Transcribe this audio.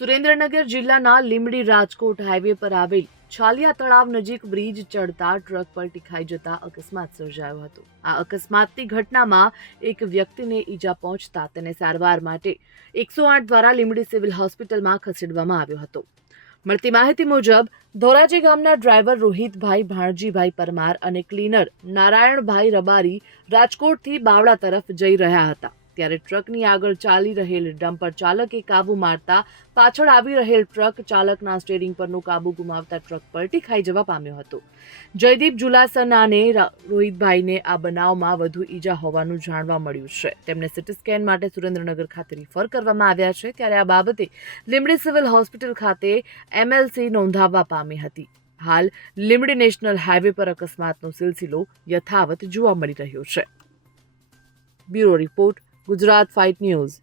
સુરેન્દ્રનગર જિલ્લાના લીંબડી રાજકોટ હાઈવે પર આવેલ છાલિયા તળાવ નજીક બ્રિજ ચડતા ટ્રક પલટી ખાઈ જતા અકસ્માત સર્જાયો હતો. આ અકસ્માતની ઘટનામાં એક વ્યક્તિને ઈજા પહોંચતા તેને સારવાર માટે 108 દ્વારા લીંબડી સિવિલ હોસ્પિટલમાં ખસેડવામાં આવ્યો હતો. મળતી માહિતી મુજબ ધોરાજી ગામના ડ્રાઈવર રોહિતભાઈ ભાણજીભાઈ પરમાર અને ક્લીનર નારાયણભાઈ રબારી રાજકોટથી બાવળા તરફ જઈ રહ્યા હતા ત્યારે ટ્રકની આગળ ચાલી રહેલ ડમ્પર ચાલકે કાબુ મારતા પાછળ આવી રહેલ ટ્રક ચાલકના સ્ટીયરિંગ પરનો કાબુ ગુમાવતા ટ્રક પલટી ખાઈ જવા પામ્યો હતો. જયદીપ જુલાસનાને રોહિતભાઈને આ બનાવમાં વધુ ઈજા હોવાનું જાણવા મળ્યું છે. તેમને સીટી સ્કેન માટે સુરેન્દ્રનગર ખાતે રિફર કરવામાં આવ્યા છે ત્યારે આ બાબતે લીંબડી સિવિલ હોસ્પિટલ ખાતે MLC નોંધાવવા પામી હતી. હાલ લીંબડી નેશનલ હાઈવે પર અકસ્માતનો સિલસિલો યથાવત જોવા મળી રહ્યો છે. Bureau report, Gujarat fight news.